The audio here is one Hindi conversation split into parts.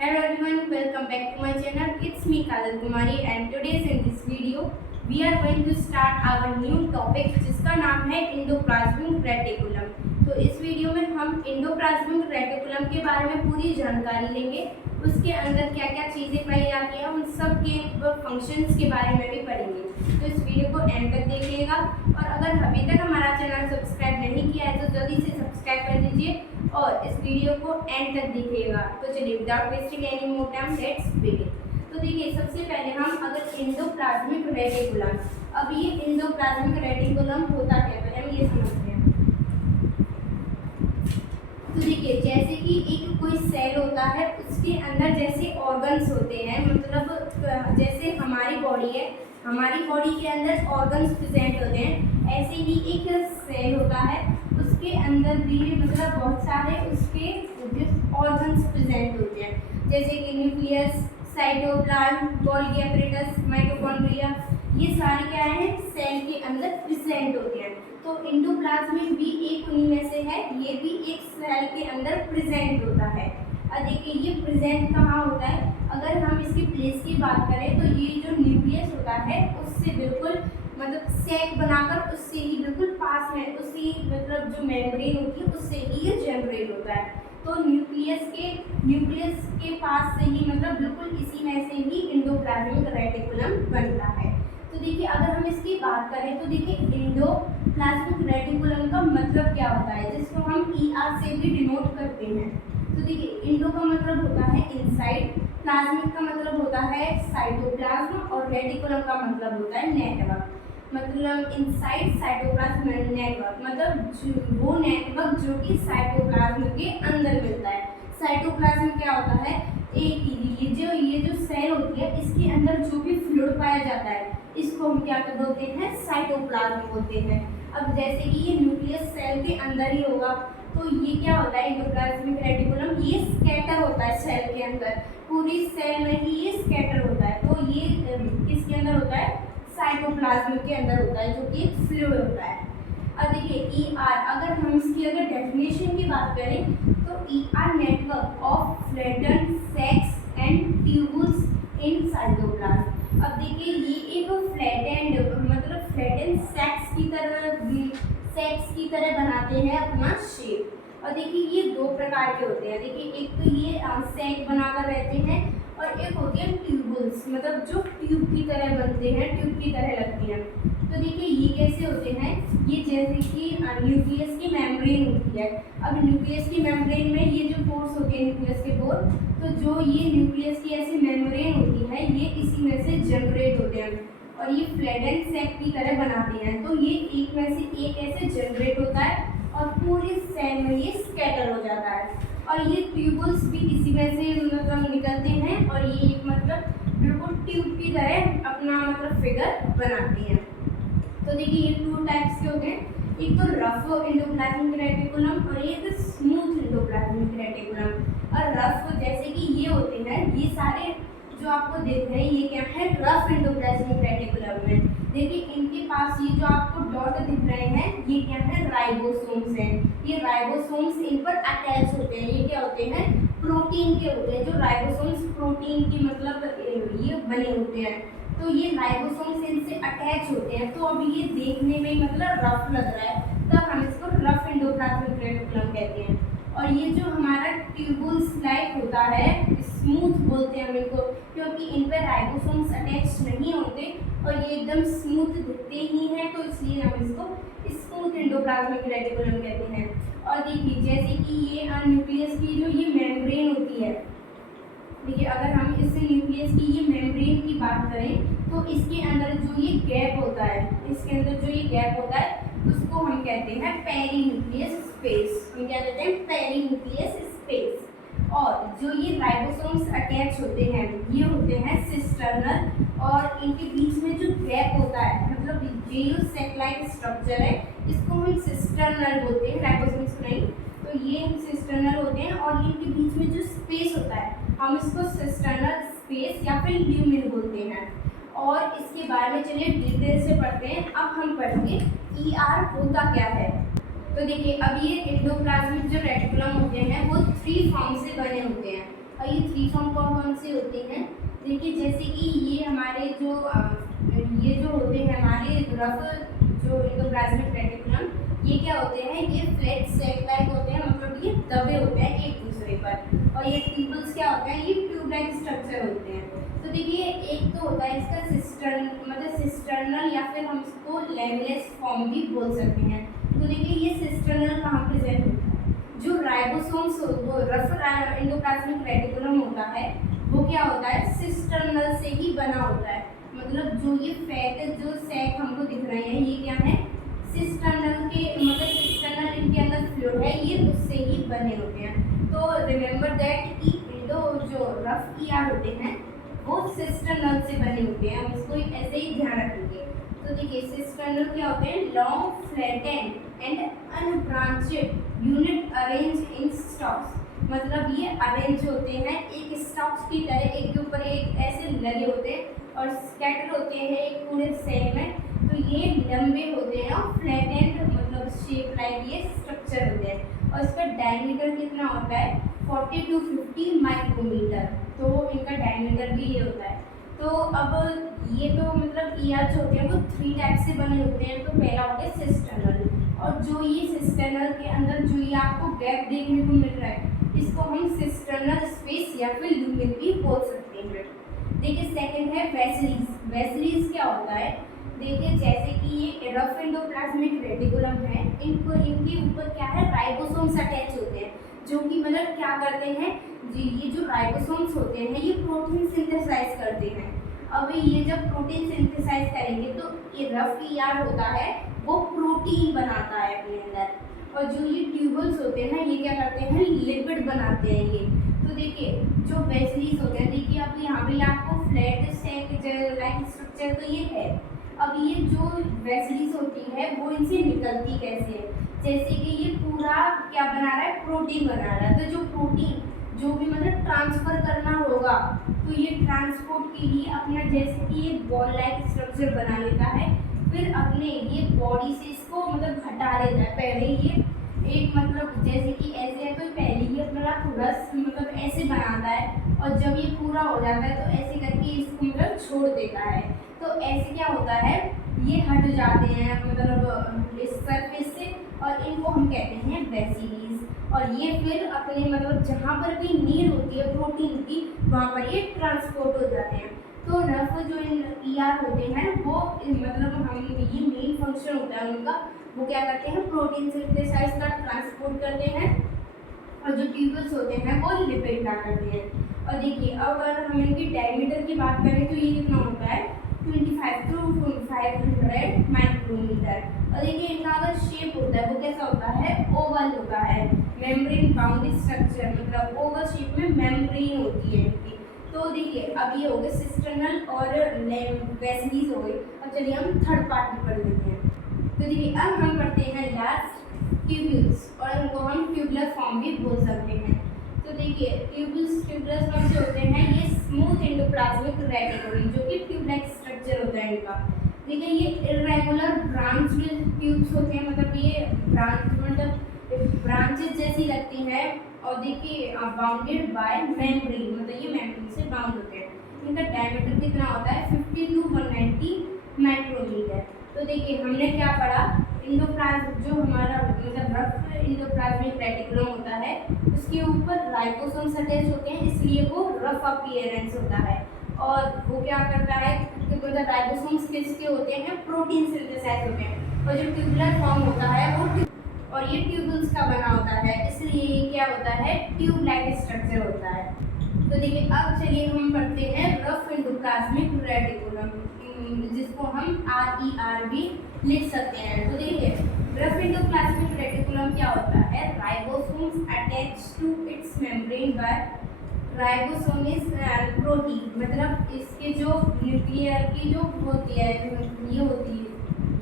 Hello everyone, welcome back to my channel. It's me Kajal Kumari and today's in this video we are going to start our new topic जिसका नाम है इंडोप्लाज्मिक रेटिकुलम। तो इस वीडियो में हम इंडोप्लाज्मिक रेटिकुलम के बारे में पूरी जानकारी लेंगे। उसके अंदर क्या क्या चीज़ें पाई जाती हैं उन सब के फंक्शंस के बारे में भी पढ़ेंगे। तो इस वीडियो को एंड तक देखिएगा और अगर अभी तक हमारा चैनल सब्सक्राइब नहीं किया है तो जल्दी से सब्सक्राइब कर दीजिए और इस वीडियो को एंड तक देखिएगा। तो चलिए without wasting any more time let's begin. तो देखिए सबसे पहले हम अगर इंडोप्लाज्मिक रेटिकुलम, अब ये इंडोप्लाज्मिक रेटिकुलम होता क्या है हम ये समझते हैं। तो देखिए जैसे कि एक कोई सेल होता है उसके अंदर जैसे ऑर्गन्स होते हैं, मतलब जैसे हमारी बॉडी है, हमारी बॉडी के अंदर ऑर्गन्स प्रेजेंट होते हैं, ऐसे ही एक सेल होता है उसके अंदर भी मतलब बहुत सारे उसके ऑर्गन्स प्रेजेंट होते हैं, जैसे कि nucleus, cytoplasm, Golgi apparatus, mitochondria, ये सारे क्या हैं सेल के अंदर प्रेजेंट होते हैं। तो इंडोप्लाज्मिक भी एक उन्हीं में से है, ये भी एक सेल के अंदर प्रेजेंट होता है। अब देखिए ये प्रेजेंट कहाँ होता है, अगर हम इसकी प्लेस की बात करें तो ये जो न्यूक्लियस होता है उससे बिल्कुल मतलब सेक बनाकर उससे ही बिल्कुल पास में, उसी मतलब जो मेम्ब्रेन होती है उससे ही ये जनरेट होता है। तो न्यूक्लियस के पास से ही मतलब बिल्कुल इसी में से ही इंडोप्लाज्मिक रेटिकुलम बनता है। तो देखिए अगर हम इसकी बात करें तो देखिए इंडोप्लाज्मिक रेटिकुलम का मतलब क्या होता है, जिसको हम ER से भी डिनोट करते हैं। तो देखिए इंडो का मतलब होता है इनसाइड, प्लाज्मिक का मतलब होता है साइटोप्लाज्म और रेटिकुलम का मतलब होता है नेटवर्क। मतलब इनसाइड साइटोप्लाज्म नेटवर्क मतलब वो नेटवर्क जो कि साइटोप्लाज्म के अंदर मिलता है। साइटोप्लाज्म क्या होता है, ये जो सेल होती है इसके अंदर जो भी फ्लूइड पाया जाता है इसको हम क्या बोलते हैं, साइटोप्लाज्म बोलते हैं। अब जैसे कि ये न्यूक्लियस सेल के अंदर ही होगा तो ये क्या होता है इंडोप्लाज्मिक रेटिकुलम, ये स्कैटर होता है सेल के अंदर, पूरी सेल में ही ये स्कैटर होता है। तो ये किसके अंदर होता है, साइटोप्लाज्म के अंदर होता है जो कि एक फ्लूइड होता है। अब देखिए ER, अगर हम इसकी डेफिनेशन की बात करें तो ER network of flattened sacs and tubules in cytoplasm. अब देखिए ये एक फ्लैटेंड सैक्स की तरह बनाते हैं अपना शेप। और देखिए ये दो प्रकार के होते हैं, देखिए एक तो ये सैक बनाकर रहते हैं और एक होती है ट्यूबुल्स, मतलब जो ट्यूब की तरह बनते हैं, ट्यूब की तरह लगती हैं। तो देखिए ये कैसे होते हैं, ये जैसे कि न्यूक्लियस की मेम्ब्रेन होती है। अब न्यूक्लियस की मेम्ब्रेन में ये जो पोर्स होते हैं न्यूक्लियस के पोर, तो जो ये न्यूक्लियस की ऐसी मेम्ब्रेन होती है ये इसी में से जनरेट होते हैं और ये फ्लैटेंड सैक की तरह बनाते हैं। तो ये एक में से एक ऐसे जनरेट होता है और पूरे सेल में ये स्कैटर हो जाता है। और ये ट्यूबल्स भी इसी में से मतलब निकलते हैं और ये एक मतलब बिल्कुल ट्यूब की तरह अपना मतलब फिगर बनाते हैं। तो देखिए ये टू टाइप्स के होते हैं, एक तो रफ इंडोप्लाज्मिक रेटिकुलम और एक स्मूथ इंडोप्लाज्मिक रेटिकुलम। और रफ जैसे कि ये होते हैं, ये सारे जो आपको देख रहे हैं ये क्या है, रफ इंडोप्लाज्मिक रेटिकुलम में। देखिए इनके पास ये जो आपको डॉट दिख रहे हैं ये क्या है, राइबोसोम्स हैं। ये राइबोसोम्स इन पर अटैच होते हैं, ये क्या होते हैं, प्रोटीन के होते हैं। जो राइबोसोम्स प्रोटीन की मतलब ये बने होते हैं, तो ये राइबोसोम्स इनसे अटैच होते हैं। तो अब ये देखने में मतलब रफ लग रहा है तब हम इसको रफ इंडोप्लाज्मिक रेटिकुलम कहते हैं। और ये जो हमारा ट्यूबुल्स लाइक होता है, स्मूथ बोलते हैं हम इनको, क्योंकि इन पर राइबोसोम्स अटैच नहीं होते और ये एकदम स्मूथ दिखते ही हैं, तो इसलिए हम इसको स्मूथ इंडोप्लाज्मिक रेटिकुलम कहते हैं। और देखिए जैसे कि ये न्यूक्लियस की जो ये मेम्ब्रेन होती है, देखिए अगर हम इस न्यूक्लियस की ये मेम्ब्रेन की बात करें तो इसके अंदर जो ये गैप होता है, इसके अंदर जो ये गैप होता है उसको हम कहते हैं पेरीन्यूक्लियस स्पेस। हम क्या कहते हैं, पेरीन्यूक्लियस स्पेस। और जो ये राइबोसोम्स अटैच होते हैं ये होते हैं सिस्टर्नल, और इनके बीच में जो गैप होता है मतलब ये जो सेक लाइक स्ट्रक्चर है इसको हम सिस्टर्नल बोलते हैं, राइबोसोम्स को नहीं। तो ये सिस्टर्नल होते हैं और इनके बीच में जो स्पेस होता है हम इसको सिस्टर्नल स्पेस या फिर ल्यूमेन बोलते हैं। और इसके बारे में चलिए डिटेल से पढ़ते हैं। अब हम पढ़ेंगे ER होता क्या है। तो देखिए अब ये इंडोप्लाज्मिक जो रेटिकुलम होते हैं वो 3 फॉर्म से बने होते हैं। और ये 3 फॉर्म कौन कौन से होते हैं? देखिए जैसे कि ये हमारे जो ये जो होते हैं हमारे रफ जो एंडोप्लाज्मिक रेटिकुलम, ये क्या होते हैं? ये फ्लैट सेक लाइक होते हैं, मतलब ये दबे होते हैं एक दूसरे पर। और ये ट्यूबल्स क्या होते हैं? ये ट्यूब लाइक स्ट्रक्चर होते हैं। तो देखिए एक तो होता है इसका सिस्टर्नल या फिर हम इसको लैमेलस फॉर्म भी बोल सकते हैं। तो देखिए ये सिस्टर्नल कहाँ प्रेजेंट होता है? जो राइबोसोम्स वो रफ एंडोप्लाज्मिक रेटिकुलम होता है वो क्या होता है? सिस्टर्नल से ही बना होता है। मतलब जो ये फैट जो सैक हमको दिख रहे हैं ये क्या है? सिस्टर्नल के मतलब सिस्टर्नल इनके अंदर फ्लूइड है ये उससे ही बने होते हैं। तो रिमेंबर दैट कि जो रफ ईआर होते हैं वो सिस्टर्नल से बने होते हैं, हम इसको ऐसे ही ध्यान रखेंगे। तो देखिए सिस्टर्नल क्या होते हैं? Long flattened and अनब्रांचेड unit arrange in stocks, मतलब ये अरेंज होते हैं एक स्टॉक्स की तरह, एक के ऊपर एक ऐसे लगे होते हैं और स्कैटर होते हैं एक पूरे सेल में। तो ये लंबे होते हैं और फ्लैटेंड मतलब शेप लाइक ये स्ट्रक्चर होते हैं। और इसका डायमीटर कितना होता है? 40 to 50 माइक्रोमीटर। तो इनका डायमीटर भी ये होता है। तो अब ये तो मतलब ईआर जो होते हैं वो 3 टाइप से बने होते हैं। तो पहला हो गया सिस्टर्नल, और जो ये सिस्टर्नल के अंदर जो ये आपको गैप देखने को मिल रहा है इसको हम सिस्टर्नल स्पेस या फिर लुमेन भी बोल सकते हैं। देखिए सेकंड है वेसलीज। वेसलीज क्या होता है? देखिए जैसे कि ये रफ एंडोप्लाज्मिक रेटिकुलम है, इनको इनके ऊपर क्या है? राइबोसोम्स अटैच होते हैं, जो कि मतलब क्या करते हैं जी, ये जो राइबोसोम्स होते हैं ये प्रोटीन सिंथेसाइज करते हैं। अब ये जब प्रोटीन सिंथेसाइज करेंगे तो ये रफ ईआर होता है वो प्रोटीन बनाता है अपने अंदर, और जो ये ट्यूबल्स होते हैं ये क्या करते हैं? लिपिड बनाते हैं ये। तो देखिए जो वेसलीज होते हैं, देखिए अब यहाँ पे आपको फ्लैट सेक लाइक स्ट्रक्चर तो ये है। अब ये जो वेसलीज होती है वो इनसे निकलती कैसे है? जैसे कि ये पूरा क्या बना रहा है? प्रोटीन बना रहा है। तो जो प्रोटीन जो भी मतलब ट्रांसफर करना होगा तो ये ट्रांसपोर्ट के लिए अपना जैसे कि ये बॉल लाइक स्ट्रक्चर बना लेता है, फिर अपने ये बॉडी से इसको मतलब हटा देता है। पहले ये एक मतलब जैसे कि ऐसे है तो पहले ये अपना पूरा मतलब ऐसे बनाता है, और जब ये पूरा हो जाता है तो ऐसे करके इसको मतलब छोड़ देता है। तो ऐसे क्या होता है? ये हट जाते हैं मतलब इस सरफेस से, और इनको हम कहते हैं वेसिलीज। और ये फिर अपने मतलब जहाँ पर भी नीड होती है प्रोटीन की वहाँ पर ये ट्रांसपोर्ट हो जाते हैं। तो रफ जो ईआर होते हैं वो मतलब हम ये मेन फंक्शन होता है उनका, वो क्या करते हैं? प्रोटीन सिंथेसाइज का ट्रांसपोर्ट करते हैं, और जो ट्यूबल्स होते हैं वो लिपिड का करते हैं। और देखिए अगर हम इनकी डायमीटर की बात करें तो ये कितना होता है? 25 to 500 माइक्रोमीटर। और देखिए इनका अगर शेप होता है वो कैसा होता है? ओवल होता है। मेम्ब्रेन बाउंड स्ट्रक्चर, मतलब ओवल शेप में मेम्ब्रेन होती है इनकी। तो देखिए अब ये हो गए सिस्टर्नल और वेसलीज हो गई। अब चलिए हम थर्ड पार्ट में पढ़ लेते हैं। तो देखिए अब हम पढ़ते हैं लास्ट ट्यूब्यूल्स, और इनको हम ट्यूबुलर फॉर्म भी बोल सकते हैं। तो देखिए ट्यूबुलस कौन से होते हैं? ये स्मूथ एंडोप्लाज्मिक रेटिकुलम जो कि ट्यूब लाइक स्ट्रक्चर होता है इनका। देखिए ये इर्रेगुलर ब्रांच्ड ट्यूब्स होते हैं, मतलब ये ब्रांचेस जैसी लगती हैं, और देखिए बाउंडेड बाय मेम्ब्रेन, मतलब ये मेम्ब्रेन से बाउंड होते हैं। इनका डायमीटर कितना होता है? 50 to 190 माइक्रोमीटर। तो देखिए हमने क्या पढ़ा? इंडोप्लाज्म जो हमारा मतलब रफ इंडोप्लाज्मिक रेटिकुलम होता है उसके ऊपर राइबोसोम्स अटैच होते हैं, इसलिए वो रफ अपीयरेंस होता है। और वो क्या करता है कि मतलब राइबोसोम्स किसके होते हैं? प्रोटीन सिंथेसाइज होते हैं। और जो ट्यूबुलर फॉर्म होता है वो और ये ट्यूबल्स का बना होता है, इसलिए ये क्या होता है? ट्यूब लाइक स्ट्रक्चर होता है। तो देखिए अब चलिए हम पढ़ते हैं रफ एंडोप्लाज्मिक रेटिकुलम, जिसको हम RER भी लिख सकते हैं। तो देखिए रफ एंडोप्लाज्मिक रेटिकुलम क्या होता है? Ribosomes attach to its membrane by ribosome protein, मतलब इसके जो न्यूक्लियर की जो होती है ये होती है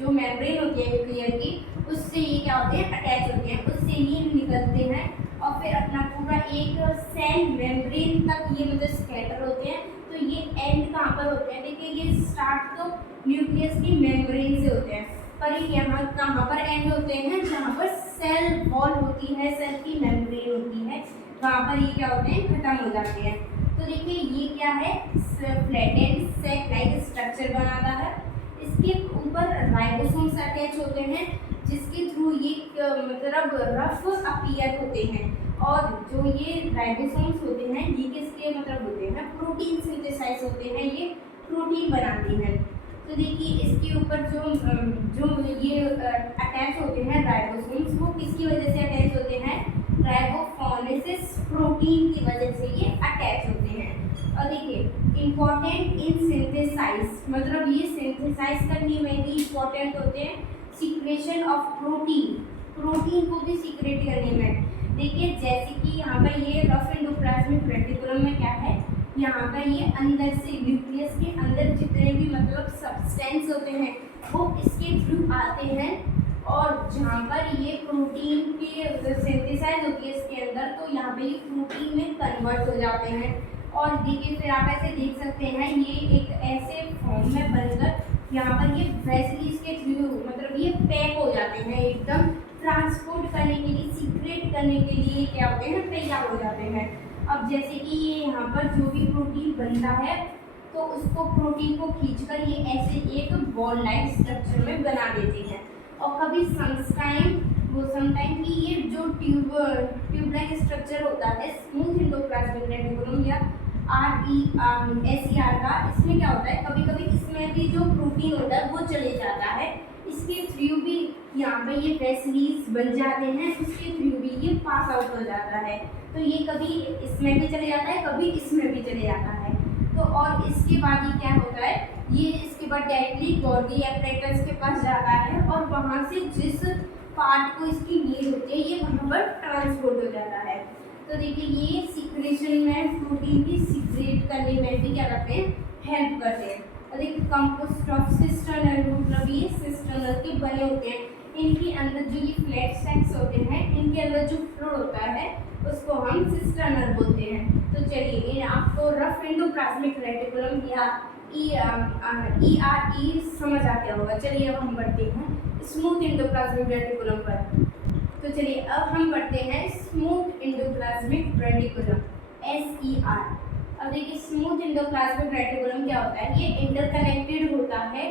जो मेम्ब्रेन होती है न्यूक्लियर की, उससे ये क्या होते हैं? अटैच होते हैं, उससे ये निकलते हैं और फिर अपना पूरा एक सेल मेम्ब्रेन तक ये मतलब स्कैटर होते हैं। तो ये एंड कहाँ पर होते हैं? देखिए ये स्टार्ट तो न्यूक्लियस की मेम्ब्रेन से होते हैं, पर ये यहाँ कहाँ पर एंड होते हैं? जहाँ पर सेल वॉल होती है, सेल की मेम्ब्रेन होती है, वहाँ पर ये क्या होते हैं, खत्म हो जाते हैं। तो देखिए ये क्या है, फ्लैटेंड सैक लाइक स्ट्रक्चर बनाता है। इसके ऊपर राइबोसोम्स अटैच होते हैं जिसके थ्रू ये मतलब रफ अपीयर होते हैं। और जो ये राइबोसोम्स होते हैं ये किसके मतलब होते हैं, प्रोटीन सिंथेसाइज होते हैं, ये प्रोटीन बनाते हैं। तो देखिए इसके ऊपर जो ये अटैच होते हैं राइबोसोम्स, वो किसकी वजह से अटैच होते हैं, राइबोफोनेसिस प्रोटीन की वजह से ये अटैच होते हैं। और देखिए इम्पॉर्टेंट इन सिंथेसाइज, मतलब ये सिंथेसाइज करने में भी इम्पॉर्टेंट होते हैं। सीक्रेशन ऑफ प्रोटीन, प्रोटीन को भी सीक्रेट करने में। देखिए जैसे कि यहाँ पर ये रफ एंडोप्लाज्मिक रेटिकुलम में क्या है, यहाँ पर ये अंदर से न्यूक्लियस के अंदर जितने भी मतलब सब्सटेंस होते हैं वो इसके थ्रू आते हैं। और जहाँ पर ये प्रोटीन की सिंथेसाइज होती है इसके अंदर, तो यहाँ पे ये प्रोटीन में कन्वर्ट हो जाते हैं। और देखिए फिर आप ऐसे देख सकते हैं ये एक ऐसे फॉर्म में बनकर यहाँ पर ये वेसलीज के थ्रू मतलब ये पैक हो जाते हैं, एकदम ट्रांसपोर्ट करने के लिए, सीक्रेट करने के लिए क्या होते हैं, तैयार हो जाते हैं। अब जैसे कि ये यहाँ पर जो भी प्रोटीन बनता है तो उसको प्रोटीन को खींचकर ये ऐसे एक बॉल लाइक स्ट्रक्चर में बना देते हैं। और कभी समटाइम कि ये जो ट्यूब लाइक स्ट्रक्चर होता है स्मूथ एंडोप्लाज्मिक रेटिकुलम या SER का, इसमें क्या होता है, कभी कभी इसमें भी जो प्रोटीन होता है वो चले जाता है, इसके थ्रू भी यहाँ पे ये वेसलीज बन जाते हैं, उसके थ्रू भी ये पास आउट हो जाता है। तो ये कभी इसमें भी चले जाता है, कभी इसमें भी चले जाता है। तो और इसके बाद ये क्या होता है, ये इसके बाद डायरेक्टली गोल्गी एपरेटस के पास जाता है और वहाँ से जिस पार्ट को इसकी नीड होती है ये वहाँ पर ट्रांसपोर्ट हो जाता है। तो देखिए ये सीक्रेशन में प्रोटीन की सीक्रेट करने में भी क्या करते हैं, हेल्प करते हैं। और देखिए कंपोस्ट ऑफ सिस्टर्नल, मतलब ये सिस्टर्नल के बने होते हैं। इनके अंदर जो ये फ्लैट सैक्स होते हैं, इनके अंदर जो फ्लूइड होता है उसको हम सिस्टर्नल बोलते हैं। तो चलिए आपको रफ एंडोप्लाज्मिक रेटिकुलम या ERE समझ आ गया होगा। चलिए अब हम बढ़ते हैं स्मूथ एंडोप्लाज्मिक रेटिकुलम पर। तो चलिए अब हम बढ़ते हैं स्मूथ एंडोप्लाज्मिक रेटिकुलम SER। अब देखिए स्मूथ एंडोप्लाज्मिक रेटिकुलम क्या होता है, ये इंटरकनेक्टेड होता है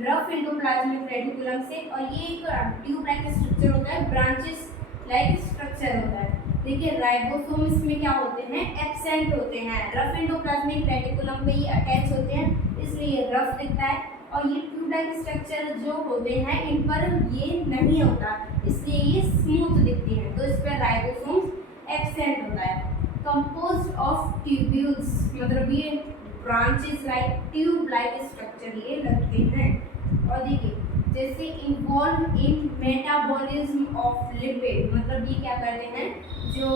रफ एंडोप्लाज्मिक रेटिकुलम से। और ये एक ट्यूब लाइक स्ट्रक्चर होता है, ब्रांचेस लाइक स्ट्रक्चर होता है। देखिए राइबोसोम इसमें क्या होते हैं, एब्सेंट होते हैं। रफ एंडोप्लाज्मिक रेटिकुलम पे ये अटैच होते हैं इसलिए रफ दिखता है। और ये ट्यूब लाइक स्ट्रक्चर जो होते हैं इन पर ये नहीं होता इसलिए ये स्मूथ दिखते हैं। तो इस पर राइबोसोम एब्सेंट होता है। कंपोज्ड ऑफ ट्यूब्यूल्स, मतलब ये branches like tube like structure ये लगते हैं। और देखिए जैसे involve in metabolism of lipid, मतलब ये क्या करते हैं, जो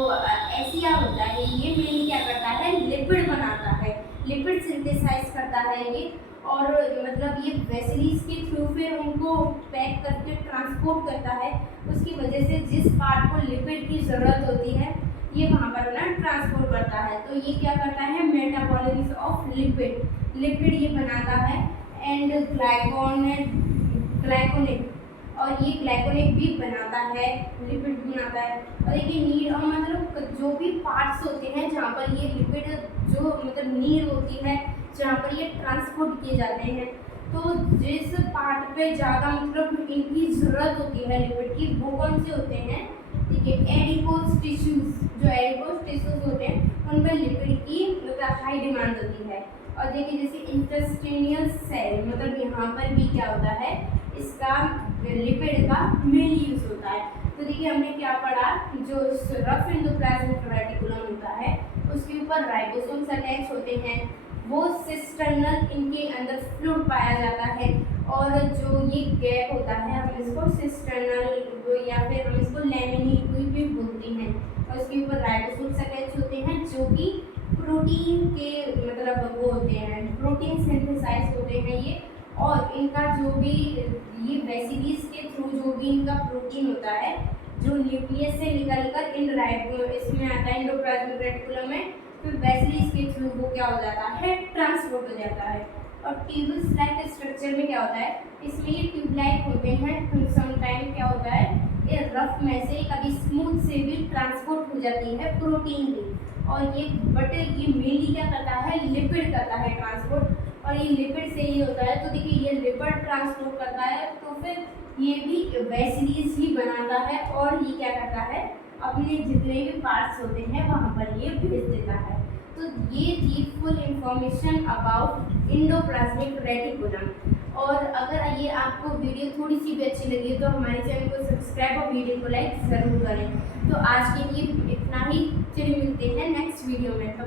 SER होता है ये मेनली क्या करता है, लिपिड बनाता है, लिपिड सिंथेसाइज करता है ये। और मतलब ये वेसलीज के थ्रू फिर उनको पैक करके ट्रांसपोर्ट करता है। उसकी वजह से जिस पार्ट को लिपिड की ज़रूरत होती है ये वहाँ पर ना ट्रांसपोर्ट करता है। तो ये क्या करता है, मेटाबॉलिज्म ऑफ लिपिड ये बनाता है। एंड ग्लाइकोनिक, और ये ग्लाइकोनिक भी बनाता है, लिपिड भी बनाता है। और देखिए नीड, और मतलब जो भी पार्ट्स होते हैं जहाँ पर ये लिपिड जो मतलब नीड होती है, जहाँ पर ये ट्रांसपोर्ट किए जाते हैं, तो जिस पार्ट पे ज़्यादा मतलब इनकी ज़रूरत होती है लिपिड की, वो कौन से होते हैं, देखिए एडिपोज टिश्यूज़, जो एडिपोज टिश्यूज़ होते हैं उन पर लिपिड की मतलब हाई डिमांड होती है। और देखिए जैसे इंटेस्टिनियल सेल, मतलब यहाँ पर भी क्या होता है, इसका लिपिड का मेन यूज होता है। तो देखिए हमने क्या पढ़ा, जो रफ एंडोप्लाज्मिक रेटिकुलम होता है उसके ऊपर राइबोसोम्स अटैच होते हैं, वो सिस्टर्नल, इनके अंदर फ्लूइड पाया जाता है। और जो ये गैप होता है हम इसको सिस्टर्नल या फिर हम इसको लैमिनी भी बोलते हैं। और उसके ऊपर राइबोसोम्स अटैच होते हैं जो कि प्रोटीन के मतलब वो होते हैं, प्रोटीन सिंथेसाइज होते हैं ये। और इनका जो भी ये वेसिलीज के थ्रू जो भी इनका प्रोटीन होता है जो न्यूक्लियस से निकलकर इसमें आता है एंडोप्लाज्मिक रेटिकुलम में, फिर वेसिलीज के थ्रू वो क्या हो जाता है, ट्रांसपोर्ट हो जाता है। और ट्यूब्स लाइक स्ट्रक्चर में क्या होता है, इसमें ये ट्यूब लाइक होते हैं। सम टाइम क्या होता है, रफ में से कभी स्मूथ से भी ट्रांसपोर्ट हो जाती है प्रोटीन की। और ये मेनली क्या करता है, लिपिड करता है ट्रांसपोर्ट, और ये लिपिड से ही होता है। तो देखिए ये लिपिड ट्रांसपोर्ट करता है, तो फिर ये भी वेसिलीज ही बनाता है, और ये क्या करता है, अपने जितने भी पार्ट्स होते हैं वहाँ पर ये भेज देता है। तो ये थी full information about endoplasmic reticulum. और अगर ये आपको वीडियो थोड़ी सी भी अच्छी लगी तो हमारे चैनल को सब्सक्राइब और वीडियो को लाइक ज़रूर करें। तो आज के लिए इतना ही, चलिए मिलते हैं नेक्स्ट वीडियो में।